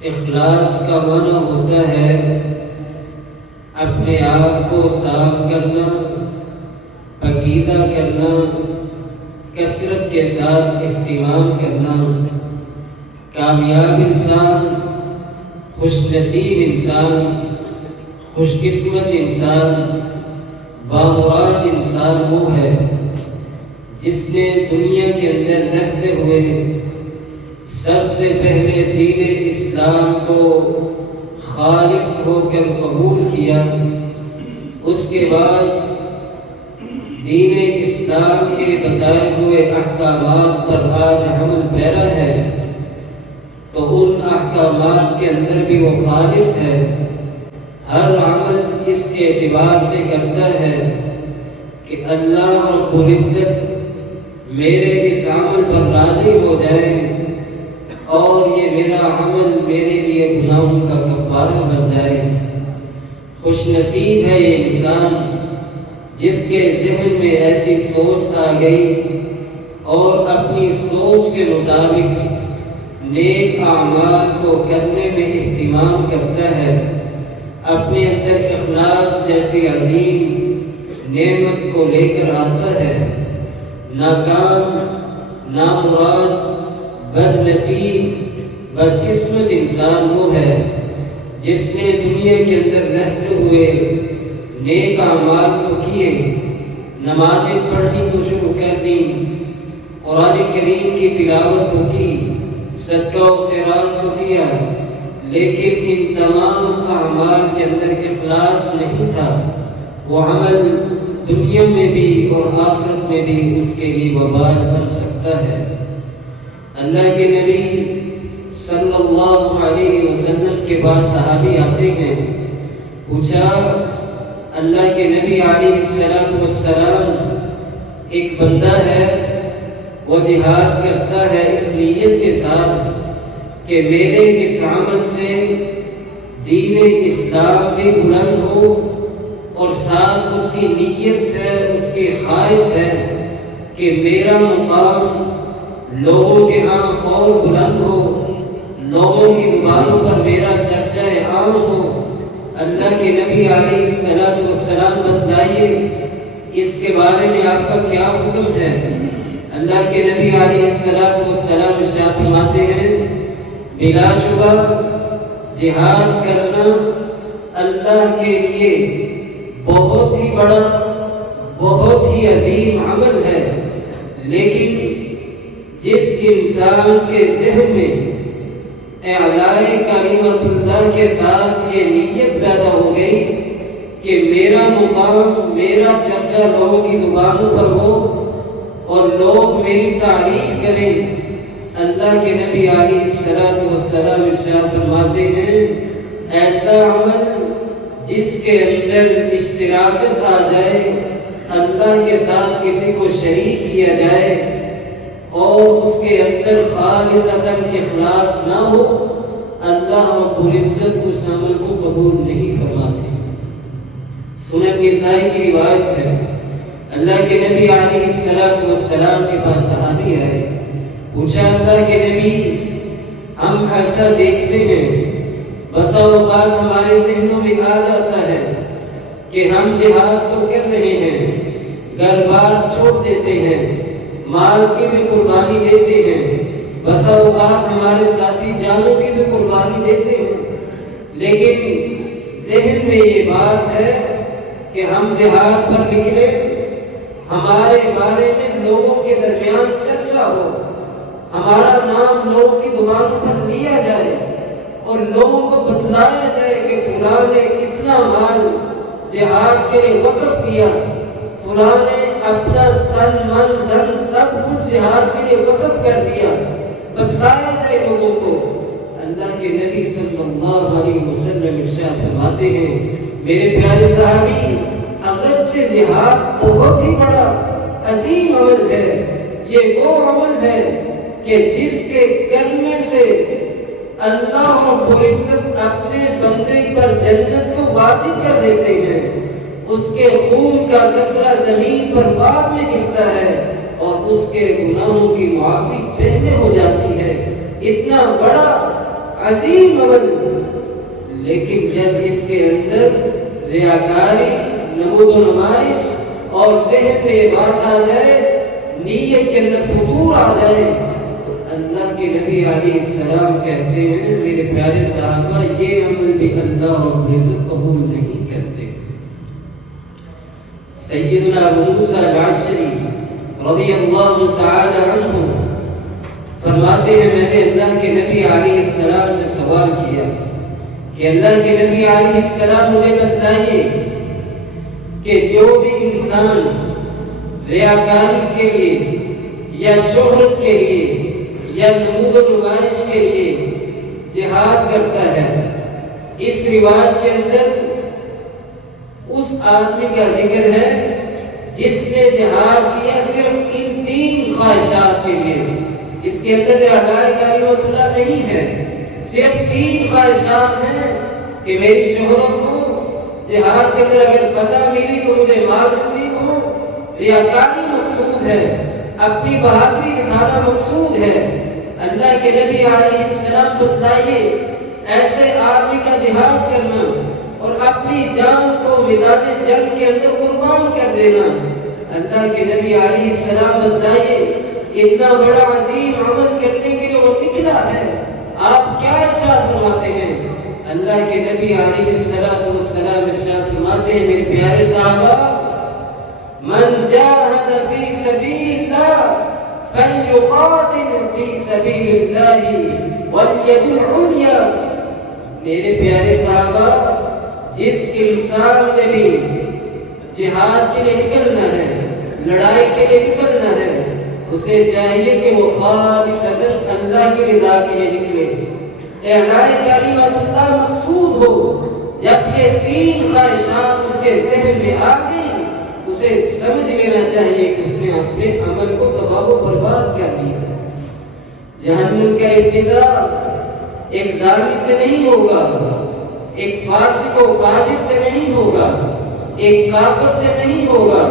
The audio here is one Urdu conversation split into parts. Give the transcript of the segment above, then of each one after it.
اخلاص کا معنی ہوتا ہے اپنے آپ کو صاف کرنا، پاکیزہ کرنا، کثرت کے ساتھ اہتمام کرنا۔ کامیاب انسان، خوش نصیب انسان، خوش قسمت انسان، بامراد انسان وہ ہے جس نے دنیا کے اندر رہتے ہوئے سب سے پہلے دین اسلام کو خالص ہو کر قبول کیا، اس کے بعد دین اسلام کے بتائے ہوئے احکامات پر آج عمل پیرا ہے، تو ان احکامات کے اندر بھی وہ خالص ہے۔ ہر عمل اس اعتبار سے کرتا ہے کہ اللہ رب العزت میرے اس عمل پر راضی ہو جائے اور یہ میرا عمل میرے لیے گناہوں کا کفارہ بن جائے۔ خوش نصیب ہے یہ انسان جس کے ذہن میں ایسی سوچ آ گئی اور اپنی سوچ کے مطابق نیک اعمال کو کرنے میں اہتمام کرتا ہے، اپنے اندر اخلاص جیسی عظیم نعمت کو لے کر آتا ہے۔ ناکام، نامراد، بد نصیب، بدقسمت انسان وہ ہے جس نے دنیا کے اندر رہتے ہوئے نیک اعمال تو کیے، نمازیں پڑھنی تو شروع کر دی، قرآن کریم کی تلاوت تو کی، صدقہ و خیرات تو کیا، لیکن ان تمام اعمال کے اندر اخلاص نہیں تھا۔ وہ عمل دنیا میں بھی اور آخرت میں بھی اس کے لیے وبال بن سکتا ہے۔ اللہ کے نبی صلی اللہ علیہ وسلم کے بعد صحابی آتے ہیں، پوچھا اللہ کے نبی علیہ السلام، ایک بندہ ہے وہ جہاد کرتا ہے اس نیت کے ساتھ کہ میرے اس عمل سے دین اسلام بھی بلند ہو، اور ساتھ اس کی نیت ہے، اس کی خواہش ہے کہ میرا مقام لوگوں کے ہاں اور بلند ہو، لوگوں کی زبانوں پر میرا چرچا عام ہو۔ اللہ کے نبی علیہ السلام بتلائیے اس کے بارے میں آپ کا کیا حکم ہے؟ اللہ کے نبی علیہ السلام ارشاد فرماتے ہیں بلا شبہ جہاد کرنا اللہ کے لیے بہت ہی بڑا، بہت ہی عظیم عمل ہے، لیکن جس انسان کے ذہن میں اعلاء کلمت اللہ کے ساتھ یہ نیت پیدا ہو گئی کہ میرا مقام، میرا چرچا لوگوں کی زبانوں پر ہو اور لوگ میری تعریف کریں، اللہ کے نبی علیہ السلام ارشاد فرماتے ہیں ایسا عمل جس کے اندر اشتراکت آ جائے، اللہ کے ساتھ کسی کو شریک کیا جائے اور اس کے اندر خالصتاً اخلاص نہ ہو، اللہ رب العزت اس عمل کو قبول نہیں فرماتے۔ سنن نسائی کی روایت ہے، اللہ کے نبی علیہ السلام کے پاس صحابی آئے، پوچھا اللہ کے نبی ہم ایسا دیکھتے ہیں، بسا اوقات ہمارے ذہنوں میں آ جاتا ہے کہ ہم جہاد تو کر رہے ہیں، گھر بار چھوڑ دیتے ہیں، مال کی بھی قربانی دیتے ہیں، بسا اوقات ہمارے ساتھی جانوں کی بھی قربانی دیتے ہیں، لیکن ذہن میں یہ بات ہے کہ ہم جہاد پر نکلے، ہمارے بارے میں لوگوں کے درمیان چرچا ہو، ہمارا نام لوگوں کی زبانوں پر لیا جائے اور لوگوں کو بتلایا جائے کہ فلاں نے اتنا مال جہاد کے لیے وقف کیا، فلاں نے اپنا تن من دھن سب کچھ جہاد کے لیے وقف کر دیا، بتلایا جائے لوگوں کو۔ اللہ کے نبی صلی اللہ علیہ وسلم ارشاد فرماتے ہیں میرے پیارے صحابی، اگرچہ جہاد بہت ہی بڑا عظیم عمل ہے، یہ وہ عمل ہے کہ جس کے کرنے سے اللہ رب العزت اپنے بندے پر جنت کو واجب کر دیتے ہیں، اس کے خون کا قطرہ زمین پر بعد میں گرتا ہے اور اس کے گناہوں کی معافی پہلے ہو جاتی ہے۔ اتنا بڑا عظیم عمل، لیکن جب اس کے اندر ریاکاری، نمود و نمائش اور ذہن میں یہ بات آ جائے، نیت کے اندر فتور آ جائے، اللہ کے نبی علیہ السلام کہتے ہیں میرے پیارے صحابہ یہ عمل بھی اللہ رب العزت قبول نہیں کرتے۔ سیدنا ابو موسیٰ الاشعری رضی اللہ تعالی عنہ فرماتے ہیں میں نے اللہ کے نبی علیہ السلام سے سوال کیا کہ اللہ کے نبی علیہ السلام مجھے بتلائیے کہ جو بھی انسان ریاکاری کے لیے یا شہرت کے لیے یا نمود و نمائش کے لیے جہاد کرتا ہے، اس روایت کے اندر اس آدمی کا ذکر ہے جس نے جہاد کیا صرف ان 3 خواہشات کے لیے۔ اس کے اندر اعلاء کلمت اللہ نہیں ہے، صرف 3 خواہشات ہیں کہ میری شہرت ہو، جہاد کے اندر اگر فتح ملی تو مجھے مال نصیب ہو، ریاکاری مقصود ہے، اپنی بہادری دکھانا مقصود ہے۔ اللہ کے نبی علیہ السلام بتلائیے ایسے آدمی کا جہاد کرنا اور اپنی جان کو میدان جنگ کے اندر قربان کر دینا۔ اللہ کے نبی علیہ السلام بتلائیے اتنا بڑا عظیم عمل کرنے کے لیے وہ نکلا ہے، آپ کیا ارشاد فرماتے ہیں؟ اللہ کے نبی علیہ السلام ارشاد فرماتے ہیں میرے پیارے صحابہ من جاہد فی سبیل اللہ فلیقاتل فی سبیل اللہ والید العلیٰ۔ میرے پیارے صحابہ جس انسان نے بھی جہاد کے لیے نکلنا ہے، لڑائی کے لیے نکلنا ہے، اسے چاہیے کہ وہ خالصتاً اللہ کی رضا کے لیے نکلے، اعلاء کلمت اللہ مقصود ہو۔ جب یہ 3 خواہشات اس کے ذہن میں آ گئی، اسے سمجھ لینا چاہیے کہ اس نے اپنے عمل کو تباہ و برباد کر دیا۔ جہنم کا ابتدا ایک زانی سے نہیں ہوگا، ایک فاسق و فاجر سے نہیں ہوگا، ایک کافر سے نہیں ہوگا،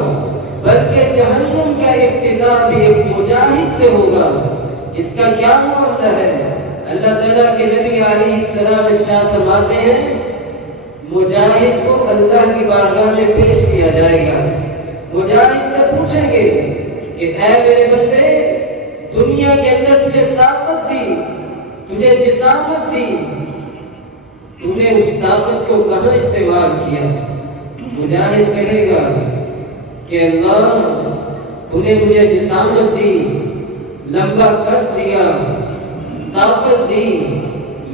بلکہ جہنم کا ابتدا بھی ایک مجاہد سے ہوگا۔ اس کا کیا معاملہ ہے؟ اللہ تعالیٰ کے نبی علیہ السلام ارشاد فرماتے ہیں مجاہد کو اللہ کی بارگاہ میں پیش کیا جائے گا، مجاہد سے پوچھیں گے کہ اے میرے بندے دنیا کے اندر تجھے طاقت دی، تجھے جسامت دی، تو نے اس طاقت کو کہاں استعمال کیا؟ مجاہد کہے گا کہ اللہ تو نے مجھے جسامت دی، لمبا قد دیا، طاقت دی،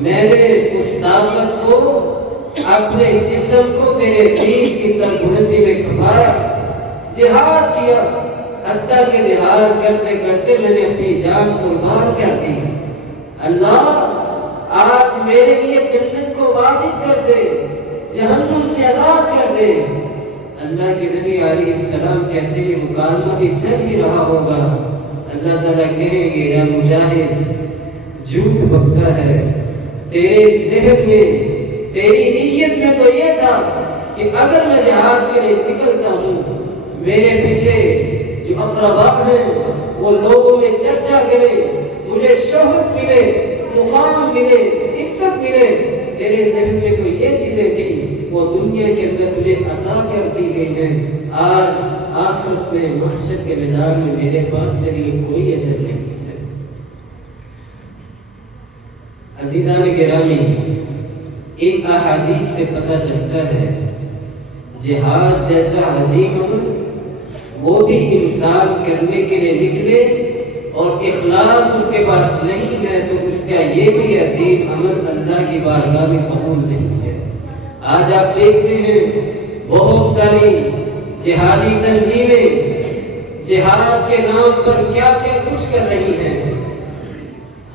میں نے اس طاقت کو اپنے جسم کو تیرے دین کی سربلندی میں کھپایا، جہاد کیا، حتیٰ کہ جہاد کرتے کرتے میں نے اپنی جان قربان کر دی۔ اللہ آج میرے لیے جنت کو واجب کر دے، جہنم سے آزاد کر دے۔ اللہ کے نبی علیہ السلام کہتے ہیں مکالمہ بھی چل ہی رہا ہوگا، اللہ تعالیٰ کہیں گے یا مجاہد جھوٹ بکتا ہے، تیرے ذہن میں تیری نیت میں تو یہ تھا کہ اگر میں جہاد کے لیے نکلتا ہوں میرے پیچھے جو اقربا ہیں وہ لوگوں میں چرچا کرے، مجھے شہرت ملے، مقام ملے، عزت ملے، تیرے ذہن میں تو یہ چیزیں تھیں، وہ دنیا کے اندر مجھے عطا کر دی گئی ہیں۔ آج آخرت میں محشر کے میدان میں میرے پاس میرے لیے کوئی اجر نہیں ہے۔ عزیزان گرامی، ان احادیث سے پتہ چلتا ہے جہاد جیسا عظیم عمل وہ بھی انسان کرنے کے لیے نکلے اور اخلاص اس کے پاس نہیں ہے تو اس کا یہ بھی عظیم عمل اللہ کی بارگاہ میں قبول نہیں ہے۔ آج آپ دیکھتے ہیں بہت ساری جہادی تنظیمیں جہاد کے نام پر کیا کیا کچھ کر رہی ہیں،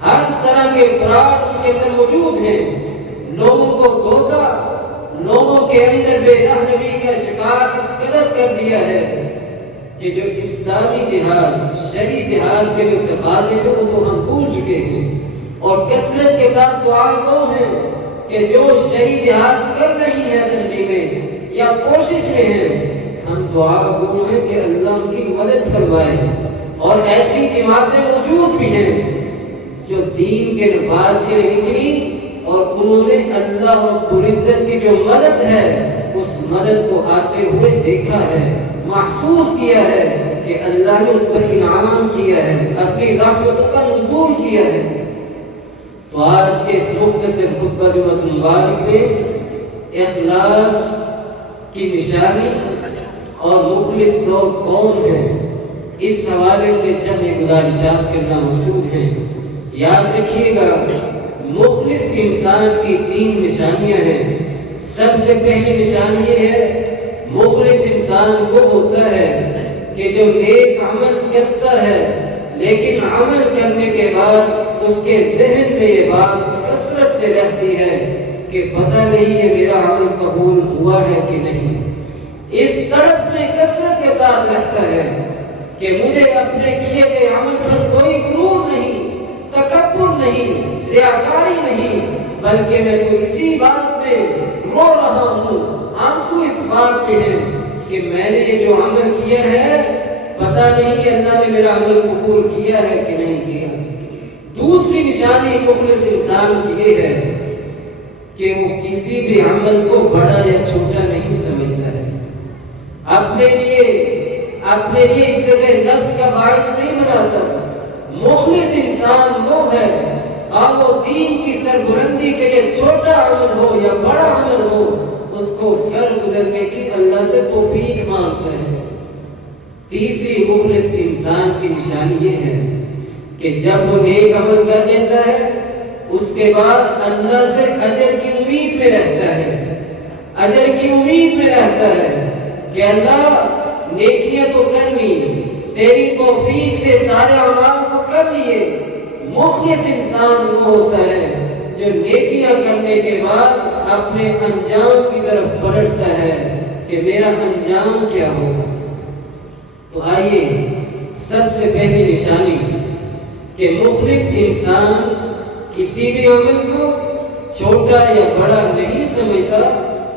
ہر طرح کے فراڈ ان کے اندر موجود ہیں، لوگوں کو دھوکا، لوگوں کے اندر بے رحمی کا شکار اس قدر کر دیا ہے کہ جو اسلامی جہاد، شرعی جہاد کے جو تقاضے ہیں وہ تو ہم بھول چکے ہیں، اور کثرت کے ساتھ دعا گو ہیں کہ جو شرعی جہاد کر رہی ہے تنظیمیں یا کوشش میں ہیں، ہم دعا گو ہیں کہ اللہ ان کی مدد فرمائے۔ اور ایسی جماعتیں موجود بھی ہیں جو دین کے نفاذ کے لیے نکلی انہوں نے اللہ رب العزت کی جو مدد ہے اس مدد کو آتے ہوئے دیکھا ہے، محسوس کیا ہے کہ اللہ نے ان پر انعام کیا ہے، اپنی رحمتوں کا نزول کیا ہے۔ تو آج کے اس مختصر خطبہ جمعۃ المبارک میں اخلاص کی نشانی اور مخلص لوگ کون ہیں، اس حوالے سے چند گزارشات کرنا مقصود ہے۔ یاد رکھیے گا، مخلص انسان کی 3 نشانیاں ہیں۔ سب سے پہلی نشانی یہ ہے، مخلص انسان وہ ہوتا ہے کہ جو نیک عمل کرتا ہے لیکن عمل کرنے کے بعد اس کے ذہن میں یہ بات کثرت سے رہتی ہے کہ پتہ نہیں یہ میرا عمل قبول ہوا ہے کہ نہیں۔ اس طرف میں کثرت کے ساتھ رہتا ہے کہ مجھے اپنے کیے گئے عمل پر کوئی غرور نہیں، تکبر نہیں، ریاکاری نہیں، بلکہ میں تو اسی بات میں رو رہا ہوں، آنسو اس بات میں ہے کہ میں نے یہ جو عمل کیا ہے پتہ نہیں اللہ نے میرا عمل قبول کیا ہے کہ نہیں کیا۔ دوسری نشانی مخلص انسان کی یہ ہے کہ وہ کسی بھی عمل کو بڑا یا چھوٹا نہیں سمجھتا ہے، اپنے لیے اس جگہ نفس کا باعث نہیں بناتا۔ مخلص انسان وہ ہے، خواہ وہ دین کی سربلندی کے لیے چھوٹا عمل ہو یا بڑا عمل ہو، اس کو کر گزرنے کی اللہ سے توفیق مانگتا ہے۔ تیسری مخلص انسان کی نشانی یہ ہے کہ جب وہ نیک عمل کر لیتا ہے اس کے بعد اللہ سے اجر کی امید میں رہتا ہے، اجر کی امید میں رہتا ہے کہ اللہ نیکیاں تو کر لی، تیری توفیق سے سارے اعمال کو کر لیے۔ مخلص انسان وہ ہوتا ہے جو نیکیاں کرنے کے بعد اپنے انجام کی طرف پلٹتا ہے کہ میرا انجام کیا ہوگا۔ تو آئیے، سب سے پہلی نشانی کہ مخلص انسان کسی بھی عمل کو چھوٹا یا بڑا نہیں سمجھتا،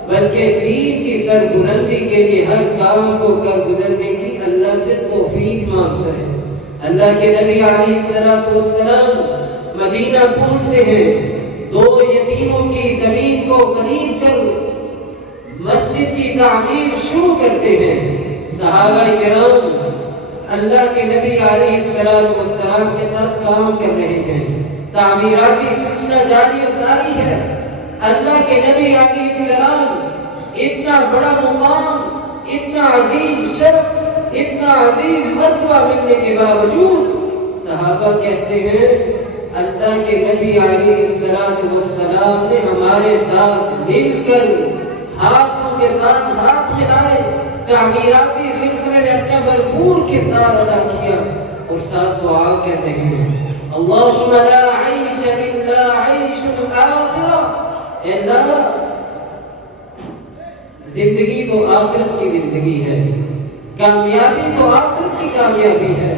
بلکہ دین کی سربلندی کے لیے ہر کام کو کر گزرنے کی اللہ سے توفیق مانگتا ہے۔ اللہ کے نبی علیہ السلام مدینہ پہنچتے ہیں، 2 یتیموں کی زمین کو خرید کر مسجد کی تعمیر شروع کرتے ہیں۔ صحابہ کرام اللہ کے نبی علیہ السلام کے ساتھ کام کر رہے ہیں، تعمیراتی سلسلہ جاری و ساری ہے۔ اللہ کے نبی علیہ السلام اتنا بڑا مقام، اتنا عظیم شرف، اتنا عظیم مرتبہ ملنے کے باوجود صحابہ کہتے ہیں اللہ کے نبی علیہ السلام نے ہمارے ساتھ مل کر ہاتھوں کے ساتھ ہاتھ ملائے، تعمیراتی سلسلے میں اپنا بھرپور کردار ادا کیا اور ساتھ دعا کر رہے ہیں اللہم لا عیش الا عیش الآخرہ، اے اللہ زندگی تو آخرت کی زندگی ہے، کامیابی تو آخرت کی کامیابی ہے۔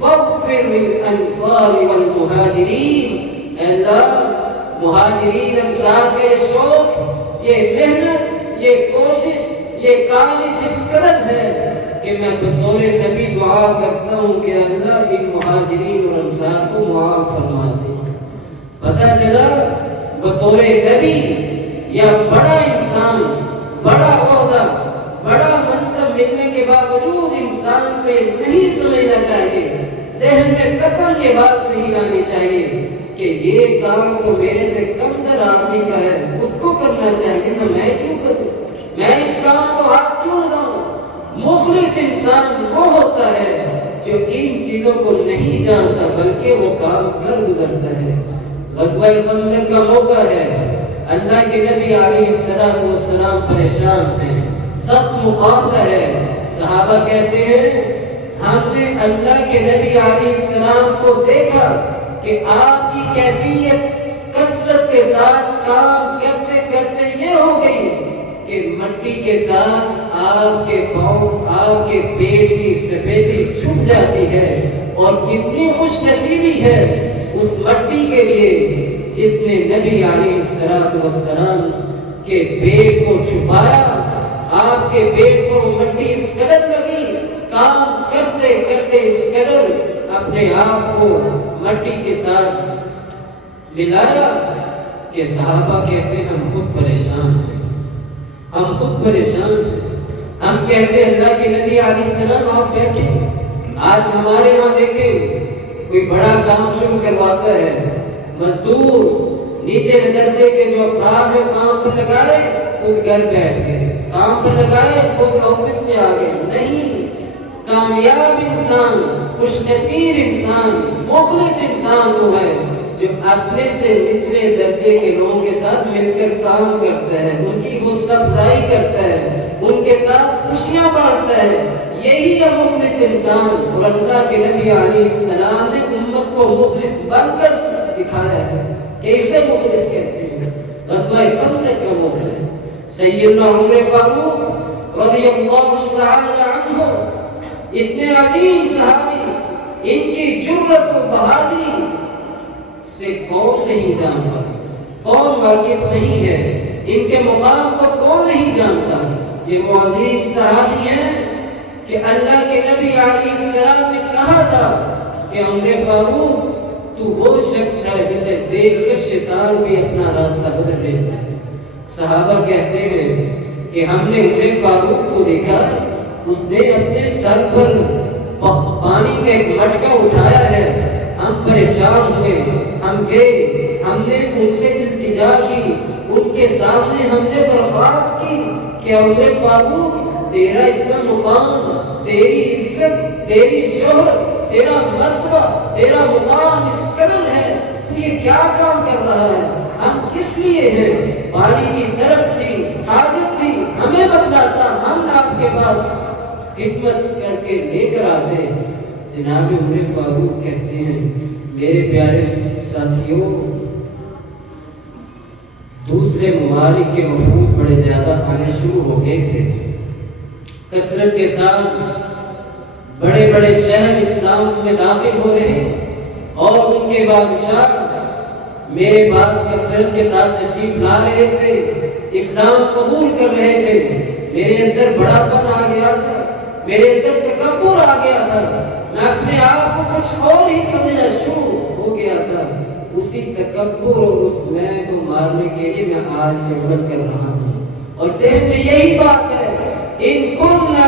فاغفر للانصار والمہاجرین، اے اللہ مہاجرین انصار کا یہ شوق، یہ محنت، یہ کوشش، یہ کاوش اس قدر ہے کہ میں بطور نبی دعا کرتا ہوں کہ اللہ ان مہاجرین اور انصار کو معاف فرما دے۔ پتہ چلا بطور نبی یا بڑا انسان، بڑا عہدہ، بڑا منصب ملنے کے باوجود انسان کو یہ نہیں سمجھنا چاہیے، ذہن میں قطعاً یہ بات نہیں لانی چاہیے کہ یہ کام تو میرے سے کم تر آدمی کا ہے، اس کو کرنا چاہیے تھا، میں کیوں کروں، میں اس کام کو ہاتھ کیوں لگاؤں۔ مخلص انسان وہ ہوتا ہے جو ان چیزوں کو نہیں جانتا بلکہ وہ کام کر گزرتا ہے۔ غزوہ خندق کا موقع ہے، اللہ کے نبی علیہ السلام پریشان ہیں، سخت مقابلہ ہے۔ صحابہ کہتے ہیں ہم نے اللہ کے نبی علیہ السلام کو دیکھا کہ آپ کی کیفیت کثرت کے ساتھ کام کرتے کرتے یہ ہو گئی کہ مٹی کے ساتھ آپ کے پاؤں، آپ کے پیٹ کی سفیدی چھپ جاتی ہے، اور کتنی خوش نصیبی ہے اس مٹی کے لیے جس نے نبی علیہ السلام کے پیٹ کو چھپایا۔ آپ کے پیٹ پر مٹی اس قدر لگی، کام کرتے کرتے اس قدر اپنے آپ کو مٹی کے ساتھ ملایا کہ صحابہ کہتے ہیں ہم خود پریشان ہیں، ہم خود پریشان ہیں۔ ہم کہتے ہیں اللہ کے نبی علیہ السلام آپ بیٹھے، آج ہمارے ہاں دیکھیں کوئی بڑا کام شروع کرواتا ہے، مزدور نیچے درجے کے جو افراد ہیں کام پر لگائے، خود گھر بیٹھ گئے، کام پر لگائے خود آفس میں آ گئے۔ نہیں، کامیاب انسان، خوش نصیب انسان، مخلص انسان وہ ہے جو اپنے سے نچلے درجے کے لوگوں کے ساتھ مل کر کام کرتا ہے، ان کی حوصلہ افزائی کرتا ہے، ان کے ساتھ خوشیاں بانٹتا ہے، یہی ہے مخلص انسان۔ اور اللہ کے نبی علیہ السلام نے امت کو مخلص بن کر دکھایا ہے کہ اسے مخلص کہتے ہیں۔ غزوہ خندق کا موقع ہے، سیدنا عمر فاروق رضی اللہ تعالی عنہ، اتنے عظیم صحابی، ان کی جرأت و بہادری سے کون نہیں جانتا، کون واقف نہیں ہے، ان کے مقام کو کون نہیں جانتا۔ یہ وہ عظیم صحابی ہیں کہ اللہ کے نبی علیہ السلام نے کہا تھا کہ عمر فاروق تو وہ شخص ہے جسے دیکھ کر شیطان بھی اپنا راستہ بدل لیتا ہے۔ صحابہ کہتے ہیں کہ ہم نے عمر فاروق کو دیکھا، اس نے اپنے سر پر پانی کا ایک مٹکا اٹھایا ہے، ہم پریشان ہوئے، ہم گئے، ہم نے ان سے التجا کی، ان کے سامنے ہم نے درخواست کی کہ عمر فاروق تیرا اتنا مقام، تیری عزت، تیری شہرت، تیرا مرتبہ، تیرا مقام اس قدر ہے، تو یہ کیا کام کر رہا ہے؟ ہم کس لیے ہیں؟ پانی کی طرف تھی، حاجت تھی، ہمیں بتلاتا، ہم آپ کے پاس خدمت کر کے لے کر آتے۔ جناب عمر فاروق کہتے ہیں میرے پیارے ساتھیوں، دوسرے ممالک کے وفود بڑے زیادہ آنے شروع ہو گئے تھے، کثرت کے ساتھ بڑے بڑے شہر اسلام میں داخل ہو رہے اور ان کے بادشاہ میرے پاس کثرت کے ساتھ تشریف لا رہے تھے، اسلام قبول کر رہے تھے۔ میرے اندر بڑا پن آ گیا تھا، میرے اندر تکبر آ گیا تھا، میں اپنے آپ کو کچھ اور ہی سمجھنا شروع ہو گیا تھا۔ اسی تکبر اور اس میں کو مارنے کے لیے میں آج یہ عمل کر رہا ہوں، اور ذہن میں یہی بات ہے، ان کننا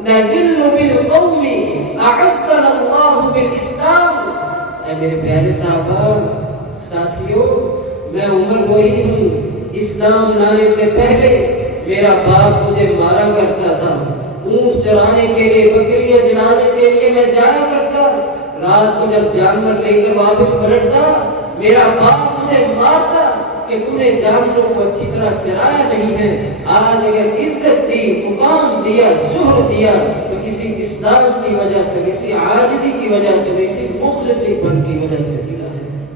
نذل بالقوم اعزنا اللہ بالاسلام۔ اے میرے پیارے صحابہ ساتھیوں، میں عمر وہی ہوں، اسلام لانے سے پہلے میرا باپ مجھے مارا کرتا تھا، اونٹ چرانے کے لیے، بکریاں چرانے کے لیے میں جایا کرتا، رات کو جب جانور لے کر واپس پلٹتا میرا باپ مجھے مارتا کہ تم نے جانوروں کو اچھی طرح چرایا نہیں ہے۔ آج اگر عزت دی، مقام دیا، شہرت دیا تو اسی اسلام کی وجہ سے، اسی عاجزی کی وجہ سے، اسی مخلصی پن کی وجہ سے دیا ہے۔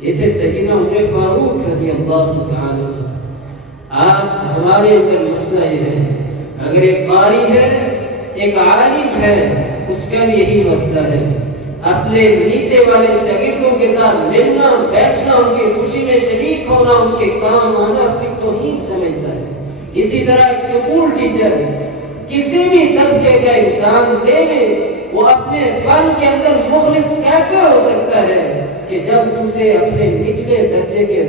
یہ تھے سیدنا عمر فاروق رضی اللہ تعالی عنہ۔ آج ہمارے اندر مسئلہ یہ ہے، اگر ایک قاری ہے، ایک عالم ہے، اس کا یہی مسئلہ ہے، اپنے نیچے والے شاگردوں کے ساتھ ملنا، بیٹھنا، ان کی خوشی میں شریک ہونا، ان کے کام آنا اپنی توہین سمجھتا ہے۔ اسی طرح ایک سکول ٹیچر کسی بھی طبقے کا انسان لے لے، وہ اپنے فن کے اندر مخلص کیسے ہو سکتا ہے کہ جب اسے اپنے نچلے درجے کے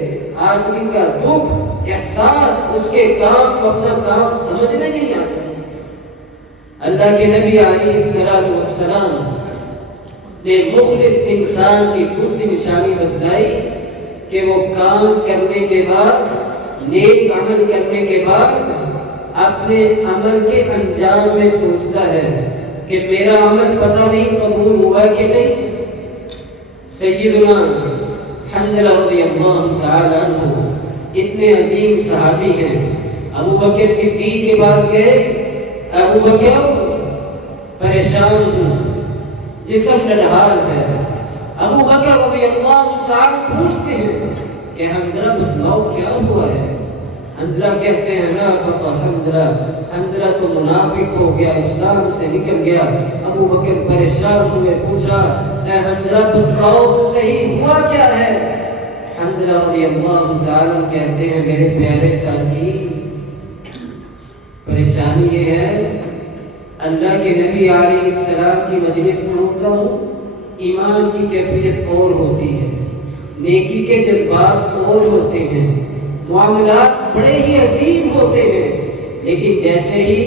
آدمی کا دکھ، احساس، اس کے کام کو اپنا کام سمجھنے نہیں آتا۔ اللہ کے نبی علیہ السلام نے مخلص انسان کی دوسری نشانی بتلائی کہ وہ کام کرنے کے بعد، نیک عمل کرنے کے بعد اپنے عمل کے انجام میں سوچتا ہے کہ میرا عمل پتہ نہیں قبول ہوا کہ نہیں۔ سیدنا حنظلہ رضی اللہ تعالی عنہ اتنے عظیم صحابی ہیں، ابو بکر صدیق کے پاس گئے، ابو بکر پریشان ہوں، جسم نڈھال ہے، ابو بکر رضی اللہ تعالی پوچھتے ہیں کہ حنظلہ بتلاؤ کیا ہوا ہے؟ حنظلہ کہتے ہیں نا پتہ، حنظلہ تو منافق ہو گیا، اسلام سے نکل گیا۔ ابو بکر پریشان ہوئے، پوچھا اے حنظلہ بتلاؤ تو صحیح ہوا کیا ہے؟ حنظلہ رضی اللہ تعالی کہتے ہیں میرے پیارے ساتھی، پریشانی یہ ہے اللہ کے نبی علیہ السلام کی مجلس میں ہوتا ہوں، ایمان کی کیفیت اور ہوتی ہے، نیکی کے جذبات اور ہوتے ہیں، معاملات بڑے ہی عظیم ہوتے ہیں، لیکن جیسے ہی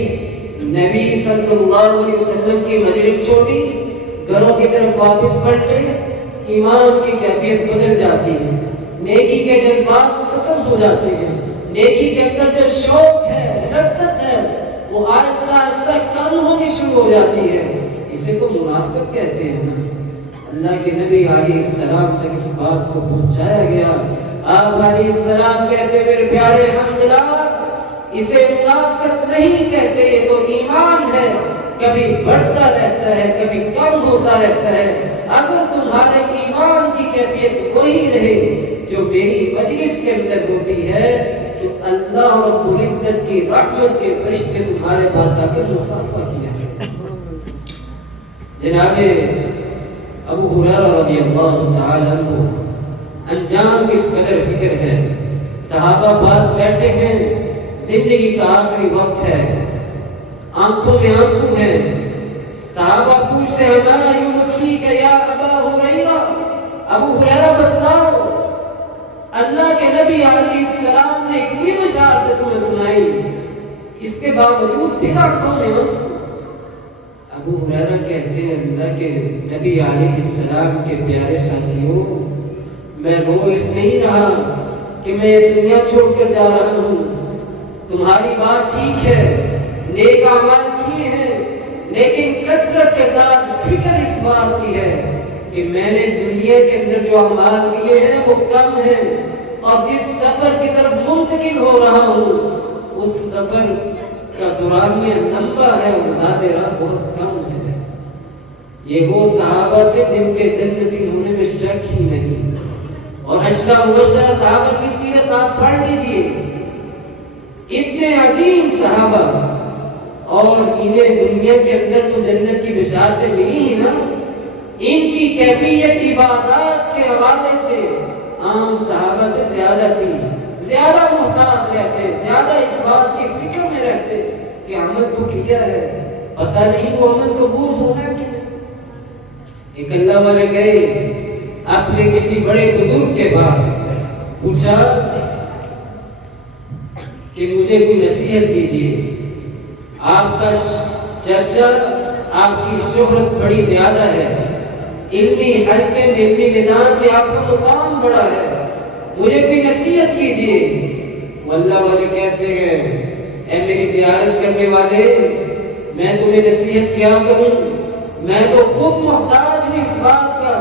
نبی صلی اللہ علیہ وسلم کی مجلس چھوٹی، گھروں کی طرف واپس پلٹے، ایمان کی کیفیت بدل جاتی ہے، نیکی کے جذبات ختم ہو جاتے ہیں، نیکی کے اندر جو شوق ہے، لذت ہے، وہ آہستہ آہستہ کم ہونی شروع ہو جاتی ہے۔ اسے تو منافقت کہتے ہیں نا۔ اللہ کے نبی علیہ السلام تک اس بات کو پہنچایا گیا۔ آپ علیہ السلام کہتے میرے پیارے حنظلہ، اسے منافقت نہیں کہتے، یہ تو ایمان ہے، کبھی بڑھتا رہتا ہے، کبھی کم ہوتا رہتا ہے۔ اگر تمہارے ایمان کی کیفیت وہی رہے جو میری مجلس کے اندر ہوتی ہے، تو اللہ رب العزت کی رحمت کے فرشتے تمہارے پاس آ کر مصافحہ کیا ہے۔ جناب ابو ہریرہ رضی اللہ تعالی عنہ انجام کس قدر فکر ہے۔ صحابہ پاس بیٹھے ہیں، زندگی کا آخری وقت ہے، آنکھوں میں آنسو ہیں۔ صحابہ پوچھتے ہیں ما یبکیک یا ابا ہریرہ، ابو ہریرہ بتلاؤ، اللہ کے نبی علیہ السلام نے اتنی بشارت تمہیں سنائی، اس کے باوجود پھر آنکھوں میں آنسو۔ ابو ہریرہ کہتے ہیں اللہ کے نبی علیہ السلام کے پیارے ساتھیوں، میں رو اس نہیں رہا کہ میں دنیا چھوڑ کر جا رہا ہوں، تمہاری بات ٹھیک ہے، نیک اعمال کیے ہیں، لیکن کثرت کے ساتھ فکر اس بات کی ہے کہ میں نے دنیا کے اندر جو اعمال کیے ہیں وہ کم ہیں، اور جس سفر کی طرف منتقل ہو رہا ہوں اس سفر کا دورانیہ لمبا ہے اور زیادہ راہ بہت کم ہے۔ یہ وہ صحابہ تھے جن کے جنتی ہونے میں شک ہی نہیں، اور اشرا مبشرہ صحابہ کی سیرت آپ پڑھ لیجئے، اتنے عظیم صحابہ، اور انہیں دنیا کے اندر تو جنت کی بشارتیں ملی ہی نا، ان کی کیفیت عبادات کے حوالے سے عام صحابہ سے زیادہ تھی، زیادہ محتاط رہتے، زیادہ اس بات کی فکر میں رہتے کہ عمل تو کیا ہے، پتہ نہیں وہ عمل قبول ہونا کہ نہیں۔ ایک اللہ والے گئے اپنے کسی بڑے بزرگ کے پاس، پوچھا کہ مجھے کوئی نصیحت دیجیے، آپ کا چرچا، آپ کی شہرت بڑی زیادہ ہے، علمی حلقے میں، علمی میدان میں آپ کا مقام بڑا ہے، مجھے کوئی نصیحت کیجیے۔ واللہ والے کہتے ہیں اے میری زیارت کرنے والے، میں تمہیں نصیحت کیا کروں، میں تو خود محتاج ہوں اس بات کا،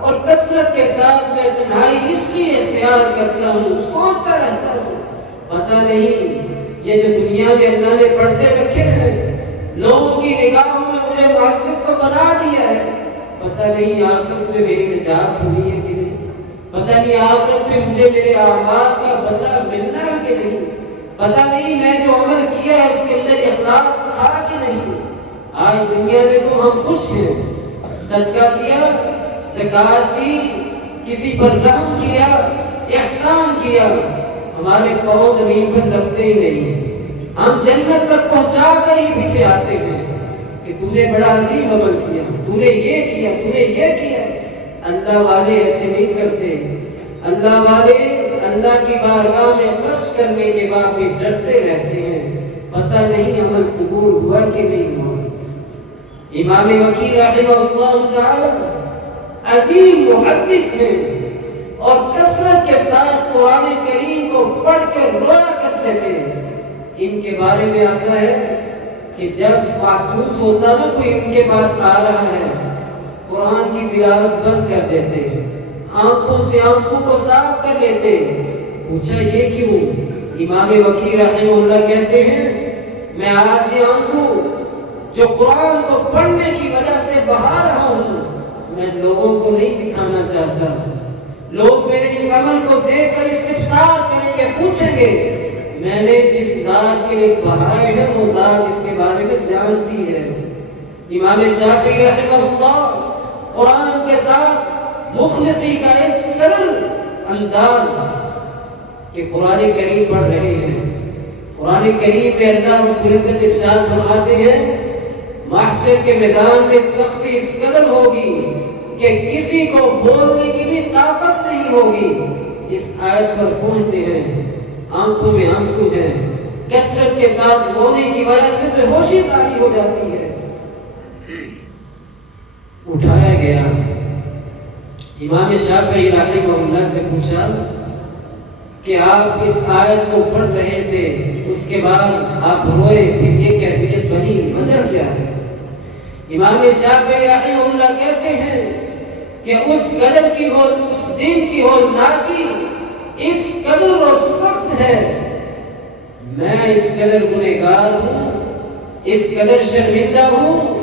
اور کثرت کے ساتھ میں تنہائی اس لیے اختیار کرتا ہوں، سوچتا رہتا ہوں، پتہ نہیں یہ جو دنیا میں اللہ نے پردے رکھے ہیں، لوگوں کی نگاہوں میں مجھے معزز تو بنا دیا ہے، پتہ نہیں آخرت میں میری نجات ہونی ہے کہ نہیں، پتہ نہیں آخرت میں مجھے میرے اعمال کا بدلہ ملنا ہے کہ نہیں، پتہ نہیں میں جو عمل کیا ہے اس کے اندر اخلاص تھا کہ نہیں۔ آج دنیا میں تو ہم خوش ہیں، صدقہ کیا، زکات دی، کسی پر رحم کیا، احسان کیا، ہمارے پاؤں زمین پر لگتے ہی نہیں، ہم جنت تک پہنچا کر ہی پیچھے آتے ہیں کہ تم نے بڑا عظیم عمل کیا، تم نے یہ کیا، تم نے یہ کیا۔ اللہ والے ایسے نہیں کرتے، اللہ والے اللہ کی بارگاہ میں خرچ کرنے کے بعد بھی ڈرتے رہتے ہیں، پتہ نہیں عمل قبول ہوا کہ نہیں ہوا۔ امام وکیع رحمہ اللہ تعالی عظیم محدث ہیں، اور کثرت کے ساتھ قرآن کریم کو پڑھ کر رویا کرتے تھے۔ ان کے بارے میں آتا ہے کہ جب محسوس ہوتا نا کوئی ان کے پاس آ رہا ہے، قرآن کی تلاوت بند کر دیتے، آنکھوں سے آنسو کو صاف کر لیتے۔ پوچھا یہ کیوں؟ امام وکیع رحمہ اللہ کہتے ہیں میں آج یہ آنسو جو قرآن کو پڑھنے کی وجہ سے بہا رہا ہوں، میں لوگوں کو نہیں دکھانا چاہتا، لوگ میرے اس عمل کو دیکھ کر استفسار کریں گے، پوچھیں گے میں نے جس ذات کے لیے بہائے ہیں وہ ذات اس کے بارے میں جانتی ہے۔ امام شافعی رحمہ اللہ قرآن کے ساتھ مخلصی کا اس قدر انداز کہ قرآن کریم پڑھ رہے ہیں، قرآن کریم میں اللہ رب العزت ارشاد فرماتے ہیں محشر کے میدان میں سختی اس قدر ہوگی کہ کسی کو بولنے کی بھی طاقت نہیں ہوگی، اس آیت پر پہنچتے ہیں، آنکھوں میں آنسو ہے، کثرت کے ساتھ رونے کی وجہ سے بے ہوشی طاری ہو جاتی ہے۔ اٹھایا گیا، امام شافعی رحمہ اللہ سے پوچھا کہ آپ اس آیت کو پڑھ رہے تھے، اس کے بعد آپ روئے، پھر یہ کیفیت بنی، وجہ کیا ہے؟ امام شافعی رحمہ اللہ کہتے ہیں کہ اس قدر کی ہو، اس دن کی ہولناکی اس قدر اور سخت ہے، میں اس قدر گنہگار ہوں، اس قدر شرمندہ ہوں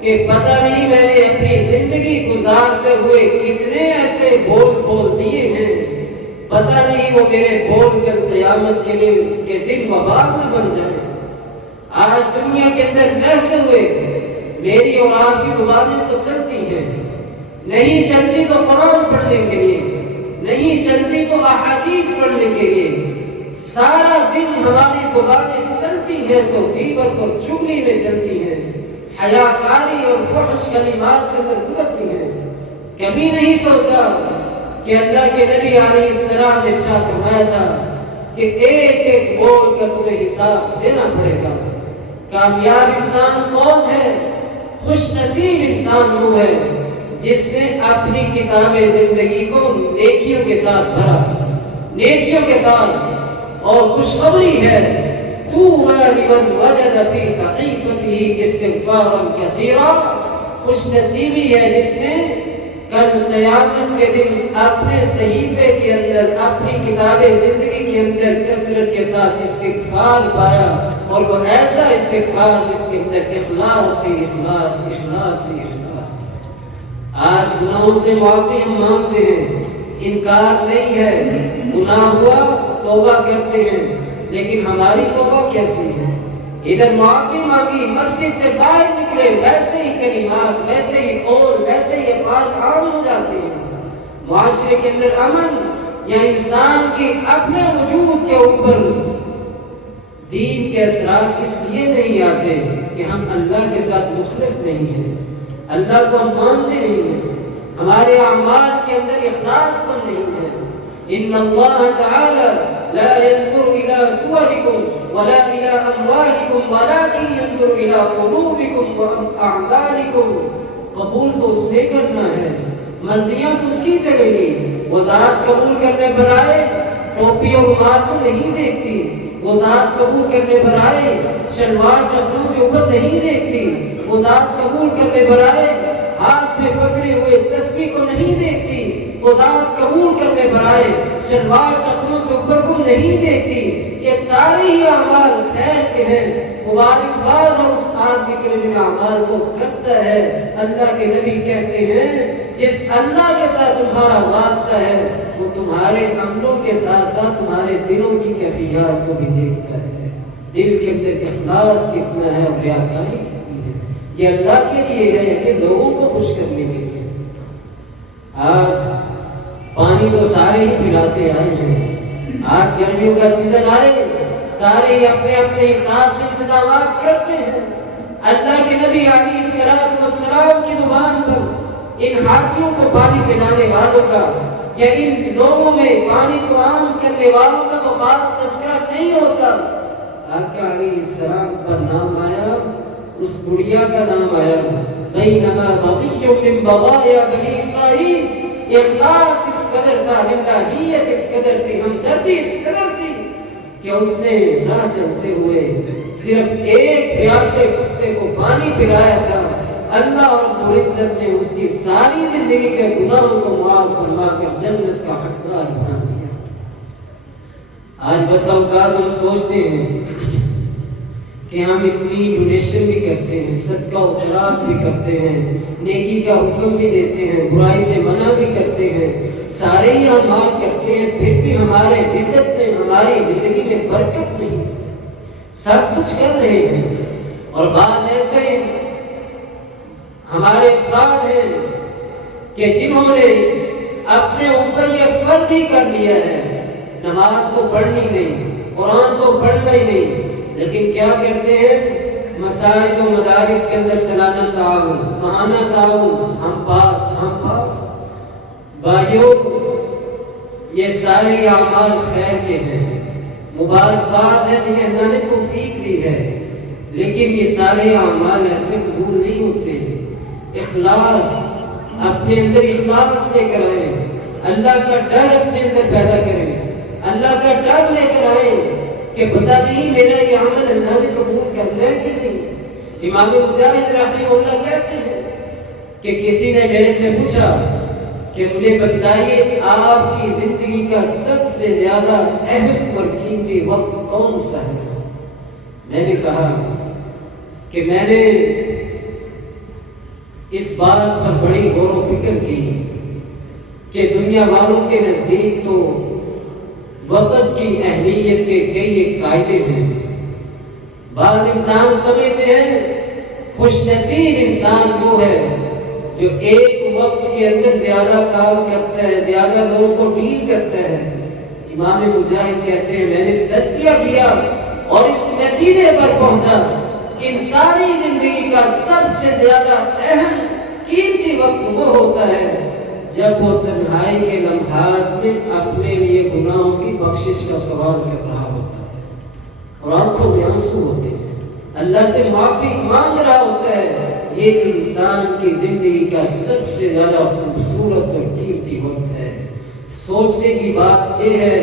کہ پتہ نہیں میں نے اپنی زندگی گزارتے ہوئے کتنے ایسے بول دیے ہیں، پتہ نہیں وہ میرے بول کر قیامت کے دن وبال نہ بن جائے۔ آج دنیا کے اندر رہتے ہوئے میری اور آپ کی زبانیں تو چلتی ہیں، نہیں چلتی تو قرآن پڑھنے کے لیے، نہیں چلتی تو احادیث پڑھنے کے لیے، سارا دن ہماری زبانیں چلتی ہیں تو غیبت اور چغلی میں چلتی ہیں، حیاکاری اور فحش کلمات کے اندر گزرتی ہیں۔ کبھی نہیں سوچا کہ اللہ کے نبی علیہ السلام نے ارشاد فرمایا تھا کہ ایک ایک بول کا تمہیں حساب دینا پڑے گا۔ کامیاب انسان کون ہے؟ خوش نصیب انسان وہ ہے جس نے اپنی کتاب زندگی کو نیکیوں کے ساتھ بھرا، نیکیوں کے ساتھ، اور خوشخبری ہے طوبی لمن وجد فی صحیفته استغفارا کثیرا، خوش نصیبی ہے جس نے کل قیامت کے دن اپنے صحیفے کے اندر، اپنی کتاب زندگی کے اندر کثرت کے ساتھ استغفار پایا، اور وہ ایسا استغفار جس کے اندر اخلاص ہی اخلاص، اخلاص ہی اخلاص۔ آج گناہوں سے معافی ہم مانگتے ہیں، انکار نہیں ہے، گناہ ہوا توبہ کرتے ہیں، لیکن ہماری توبہ کیسی ہے؟ ادھر معافی مانگی، مسجد سے باہر نکلے، ویسے ہی کلمات، ویسے ہی قول، ویسے ہی افعال عام ہو جاتے ہیں۔ معاشرے کے اندر امن یا انسان کی اپنے وجود کے اوپر دین کے اثرات اس لیے نہیں آتے کہ ہم اللہ کے ساتھ مخلص نہیں ہیں، اللہ کو ہم مانتے نہیں ہیں، ہمارے اعمال کے اندر اخلاص پر نہیں ہے۔ ان اللہ تعالی لا ينظر الى صوركم ولا الى اموالكم ولكن ينظر الى قلوبكم واعمالكم۔ قبول تو اس نے کرنا ہے، مرضیاں تو اس کی چلے گی۔ وہ ذات قبول کرنے پر آئے ٹوپی اور رومال کو نہیں دیکھتی، وہ ذات قبول کرنے پر آئے شلوار ٹخنوں سے اوپر نہیں دیکھتی، وہ ذات قبول کرنے پر آئے ہاتھ میں پکڑے ہوئے تسبیح کو نہیں دیکھتی، وہ ذات قبول کرنے پر آئے شلوار ٹخنوں سے اوپر کو نہیں دیکھتی۔ یہ سارے ہی اعمال خیر کے ہیں، مبارکباد ہے اس آدمی کے لیے جو اعمال کو کرتا ہے۔ اللہ کے نبی کہتے ہیں جس اللہ کے ساتھ تمہارا واسطہ ہے وہ تمہارے عملوں کے ساتھ ساتھ تمہارے دلوں کی کیفیات کو بھی دیکھتا ہے، دل کے اندر اخلاص کتنا ہے اور ریاکاری کتنی ہے۔ یہ اللہ کے لیے ہے کہ لوگوں کو خوش کرنے کے لیے۔ آج پانی تو سارے ہی پلاتے آئے ہیں، آج گرمیوں کا سیزن آئے سارے ہی اپنے اپنے حساب سے انتظامات کرتے ہیں۔ اللہ کے نبی علیہ السلام کی زبان پر ان ہاتھیوں کو پانی پلانے والوں کا یا ان لوگوں میں پانی کو عام کرنے والوں کا تو خاص تذکرہ نہیں ہوتا۔ آقا علیہ السلام پر نام آیا، اس بڑھیا کا نام آیا، بینما بغی من بغایا بنی اسرائیل۔ اخلاص اس قدر تھا، للہیت اس قدر تھی، ہمدردی اس قدر تھی کہ اس نے راہ چلتے ہوئے صرف ایک پیاسے کتے کو پانی پلایا تھا۔ اللہ رب العزت نے اس کی ساری زندگی کے گناہوں کو معاف فرما کر جنت کا حقدار بنا دیا۔ آج بس اوقات ہم سوچتے ہیں کہ ہم اتنی ڈونیشن بھی کرتے ہیں، صدقہ و خیرات بھی کرتے ہیں، نیکی کا حکم بھی دیتے ہیں، برائی سے منع بھی کرتے ہیں، سارے ہی اعمال کرتے ہیں، پھر بھی ہمارے عزت میں، ہماری زندگی میں برکت نہیں۔ سب کچھ کر رہے ہیں اور بعض ایسے ہمارے افراد ہیں کہ جنہوں نے اپنے اوپر یہ فرض ہی کر لیا ہے، نماز تو پڑھنی نہیں، قرآن تو پڑھنا ہی نہیں، لیکن کیا کرتے ہیں؟ مساجد و مدارس کے اندر سالانہ تعاون، ماہانہ تعاون، ہم پاس بھائیوں، یہ سارے اعمال خیر کے ہیں، مبارکباد ہے جنہیں اللہ نے توفیق دی ہے، لیکن یہ سارے اعمال ایسے قبول نہیں ہوتے۔ اخلاص، اپنے اندر اخلاص لے کر آئیں، اللہ کا ڈر اپنے اندر پیدا کریں، اللہ کا ڈر لے کر آئیں کہ پتہ نہیں میرا یہ عمل اللہ نے قبول کرنا ہے کہ نہیں۔ امام مجاہد رحمہ اللہ کہتے ہیں کہ کسی نے میرے سے پوچھا کہ مجھے بتلائیے آپ کی زندگی کا سب سے زیادہ اہم اور قیمتی وقت کون سا ہے؟ میں نے کہا کہ میں نے اس بات پر بڑی غور و فکر کی کہ دنیا والوں کے نزدیک تو وقت کی اہمیت کے کئی ایک قاعدے ہیں۔ بعض انسان سمجھتے ہیں خوش نصیب انسان وہ ہے جو ایک وقت کے اندر زیادہ کام کرتا ہے، زیادہ لوگوں کو ڈیل کرتا ہے۔ امام مجاہد کہتے ہیں میں نے تجزیہ کیا اور اس نتیجے پر پہنچا کہ انسانی زندگی کا سب سے زیادہ اہم قیمتی وقت وہ ہوتا ہے جب وہ تنہائی کے لمحات میں اپنے لیے گناہوں کی بخشش کا سوال کر رہا ہوتا ہے اور آنکھوں میں آنسو ہوتے ہیں، اللہ سے معافی مانگ رہا ہوتا ہے۔ یہ انسان کی زندگی کا سب سے زیادہ خوبصورت اور قیمتی وقت ہے۔ سوچنے کی بات یہ ہے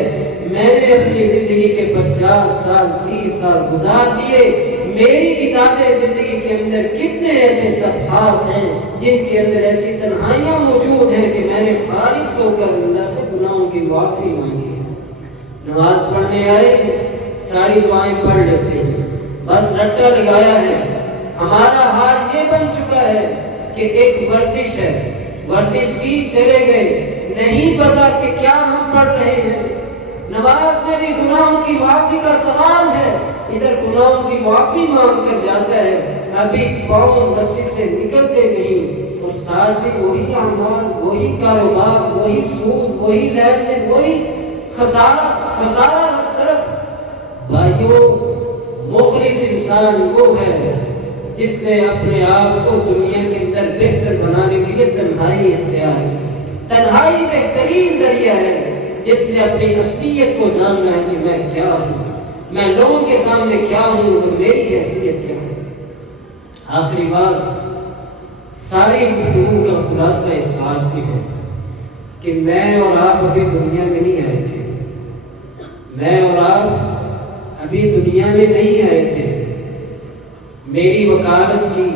میں نے اپنی زندگی کے 50 سال 30 سال گزار دیے، میری کتابیں زندگی کے اندر کتنے ایسے صفحات ہیں جن کے اندر ایسی تنہائیاں موجود ہیں کہ میں نے خالص ہو کر اللہ سے گناہوں کی معافی مانگی۔ نماز پڑھنے آئے ساری دعائیں پڑھ لیتے ہیں، بس رٹا لگایا ہے۔ ہمارا حال یہ بن چکا ہے کہ ایک ورزش ہے، ورزش کی چلے گئے، نہیں پتا کہ کیا ہم پڑھ رہے ہیں۔ نماز میں بھی گناہوں کی معافی کا سوال ہے، ادھر گناہوں کی معافی مانگ کر جاتا ہے، ابھی پاؤں مسجد سے نکلتے نہیں اور ساتھ ہی وہی اعمال، وہی کاروبار، وہی سود، وہی لین دین، وہی خسارہ ہر طرف۔ بھائیوں، مخلص انسان وہ ہے جس نے اپنے آپ کو دنیا کے اندر بہتر بنانے کے لیے تنہائی اختیار کی۔ تنہائی بہترین ذریعہ ہے جس نے اپنی اصلیت کو جاننا ہے کہ میں کیا ہوں، میں لوگوں کے سامنے کیا ہوں اور میری حیثیت کیا ہے۔ آخری بات، ساری گفتگو کا خلاصہ اس بات کی ہے کہ میں اور آپ ابھی دنیا میں نہیں آئے تھے، میں اور آپ ابھی دنیا میں نہیں آئے تھے۔ میری وکالت کی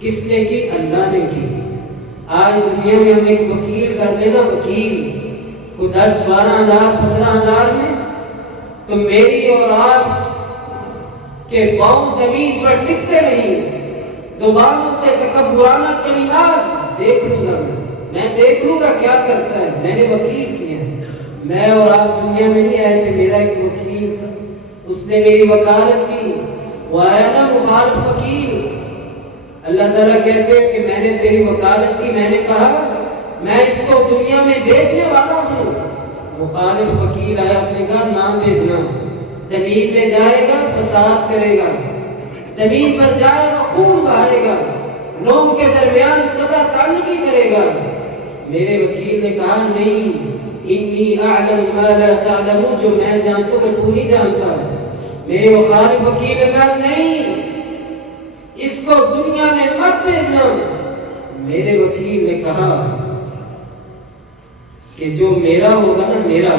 کس نے کی؟ اللہ نے کی۔ آج دنیا میں ہم ایک وکیل کر دینا، وکیل کو 10 12 ہزار 15 ہزار میں، تو میری اور آپ کے پاؤں زمین پر ٹکتے نہیں، زبانوں سے تکبرانہ کلمات دیکھ لوں گا، میں دیکھ لوں گا کیا کرتا ہے، میں نے وکیل کیا۔ میں اور آپ دنیا میں نہیں آئے تھے، میرا ایک وکیل تھا، اس نے میری وکالت کی، وہ آیا نا مخالف وکیل۔ اللہ تعالیٰ کہتے ہیں کہ میں نے تیری وکالت کی، میں نے کہا میں اس کو دنیا میں بھیجنے والا ہوں۔ مخالف وکیل آیا، اس نے کہا نام بھیجنا، زمین پہ جائے گا فساد کرے گا، زمین پر جائے گا خون بہائے گا، لوگوں کے درمیان قطع تعلقی کرے گا۔ میرے وکیل نے کہا نہیں، انی اعلم ما لا تعلمون، جو میں جانتا ہوں وہ تو نہیں جانتا۔ میرے مخالف وکیل نے کہا نہیں، اس کو دنیا میں مت بھیجنا۔ میرے وکیل نے کہا کہ جو میرا ہوگا نا، میرا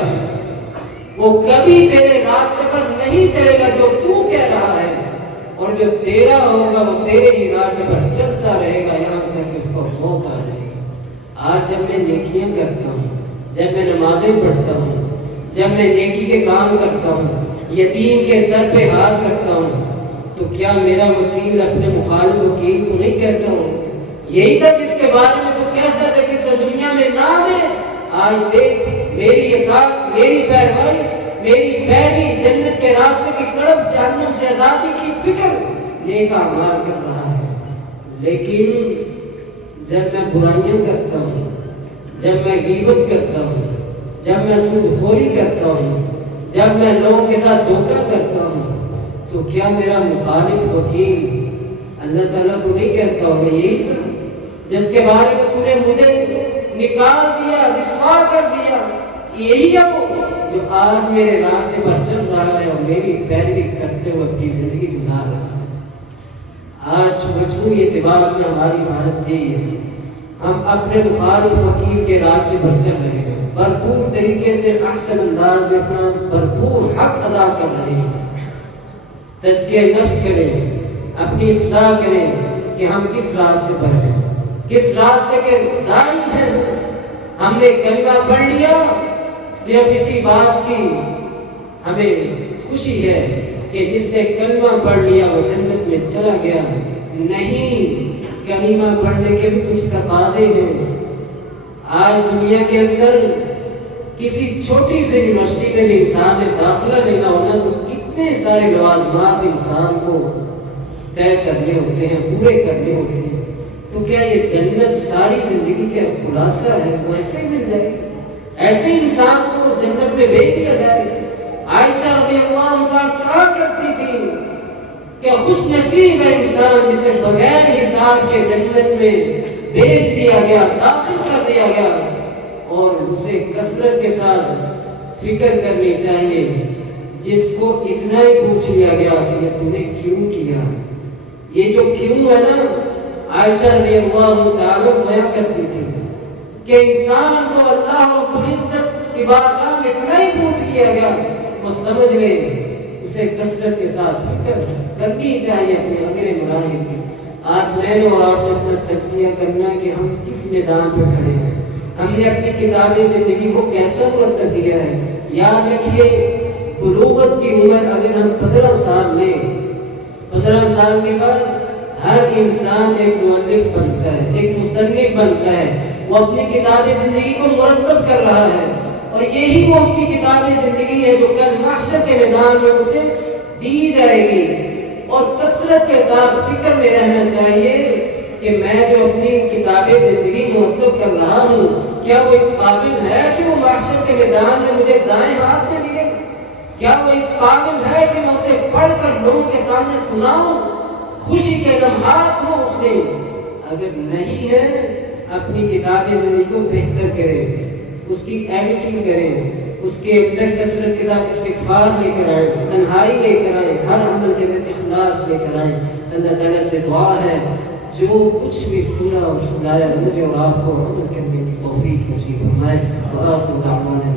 وہ کبھی تیرے راستے پر نہیں چلے گا جو تو کہہ رہا ہے، اور جو تیرا ہوگا وہ تیرے ہی راستے پر چلتا رہے گا یہاں تک کہ اس کو موت آ جائے گا۔ آج جب میں نیکیاں کرتا ہوں، جب میں نمازیں پڑھتا ہوں، جب میں نیکی کے کام کرتا ہوں، یتیم کے سر پہ ہاتھ رکھتا ہوں، تو کیا میرا وکیل اپنے مخالف وکیل کو نہیں کہتا ہوں یہی تھا جس کے بارے میں تو کہتا تھا کہ اس دنیا میں نام ہے؟ آج دیکھ میری اطاعت، میری پیروی، میری پیروی جنت کے راستے کی طرف، جہنم سے آزادی کی فکر نیک اعمال کر رہا ہے۔ لیکن جب میں برائیاں کرتا ہوں، جب میں غیبت کرتا ہوں، جب میں سود خوری کرتا ہوں، جب میں لوگوں کے ساتھ دھوکہ کرتا ہوں، تو تو کیا میرا مخالف وکیل اللہ تعالیٰ کو نہیں کہتا ہوگا یہی تھا جس کے بارے میں تو نے مجھے نکال دیا، رسوا کر دیا، یہی ہے وہ جو آج میرے راستے پر چل رہا ہے اور میری پیروی کرتے ہوئے اپنی زندگی گزار رہا ہے۔ آج مجموعی اعتبار سے ہماری حالت یہی ہے، ہم اپنے مخالف وکیل کے راستے پر چل رہے ہیں، بھرپور طریقے سے احسن انداز میں اپنا بھرپور حق ادا کر رہے ہیں۔ تزکیہ نفس کریں، اپنی اصلاح کریں کہ ہم کس راستے پر ہیں، کس راستے کے داعی ہیں۔ ہم نے کلمہ پڑھ لیا، صرف اسی بات کی ہمیں خوشی ہے کہ جس نے کلمہ پڑھ لیا وہ جنت میں چلا گیا۔ نہیں، کلمہ پڑھنے کے بھی کچھ تقاضے ہیں۔ آج دنیا کے اندر کسی چھوٹی سی یونیورسٹی میں بھی انسان نے داخلہ لینا ہونا تو کتنے سارے لوازمات انسان کو طے کرنے ہوتے ہیں، پورے کرنے ہوتے ہیں۔ تو کیا یہ جنت ساری زندگی کا خلاصہ ہے؟ وہ ایسے ہی مل جائے گا، ایسے ہی انسان کو جنت میں بھیج دیا جائے گا۔ عائشہ رضی اللہ عنہا کہا کرتی تھی کہ خوش نصیب ہے انسان جسے بغیر حساب کے جنت میں بھیج دیا گیا، داخل کر دیا گیا۔ اور اسے کثرت کے ساتھ فکر کرنی چاہیے، جس کو اتنا ہی پوچھ لیا گیا کہ یہ تم نے کیوں کیا۔ یہ جو کیوں ہے نا، عائشہ رضی اللہ تعالیٰ بیان کرتی تھی کہ انسان کو اللہ رب العزت کی بارگاہ میں اتنا ہی پوچھ لیا گیا، وہ سمجھ لے اسے کثرت کے ساتھ فکر کرنی چاہیے اپنے اگلے مراحل کی۔ آج میں نے اور آپ نے اپنا تزکیہ کرنا ہے کہ ہم کس میدان پہ کھڑے ہیں، ہم نے اپنی کتابی زندگی کو کیسا مرتب کیا ہے۔ یاد رکھیے، بلوغت کی عمر اگر ہم 15 سال لیں، 15 سال کے بعد ہر انسان ایک مؤلف بنتا ہے، ایک مصنف بنتا ہے، وہ اپنی کتابی زندگی کو مرتب کر رہا ہے، اور یہی وہ اس کی کتابی زندگی ہے جو کل معاشرت کے میدان میں اسے دی جائے گی۔ اور کثرت کے ساتھ فکر میں رہنا چاہیے کہ میں جو اپنی کتابی زندگی مرتب کر رہا ہوں، کیا وہ اس قابل ہے کہ وہ معاشرت کے میدان میں مجھے دائیں ہاتھ میں ملے؟ کیا وہ اس قابل ہے کہ میں اسے پڑھ کر لوگوں کے سامنے سناؤں، خوشی کے لمحات ہوں اس دن؟ اگر نہیں ہے، اپنی کتابی زندگی کو بہتر کریں، اس کی ایڈیٹنگ کریں، اس کے اندر کثرت کے ساتھ استغفار لے کر آئیں، تنہائی لے کر آئیں، ہر عمل کے اندر اخلاص لے کر آئیں۔ اللہ تعالیٰ سے دعا ہے جو کچھ بھی سنا اور سنایا مجھے اور آپ کو عمل کرنے کی توفیق نصیب فرمائے۔ وآخر دعوانا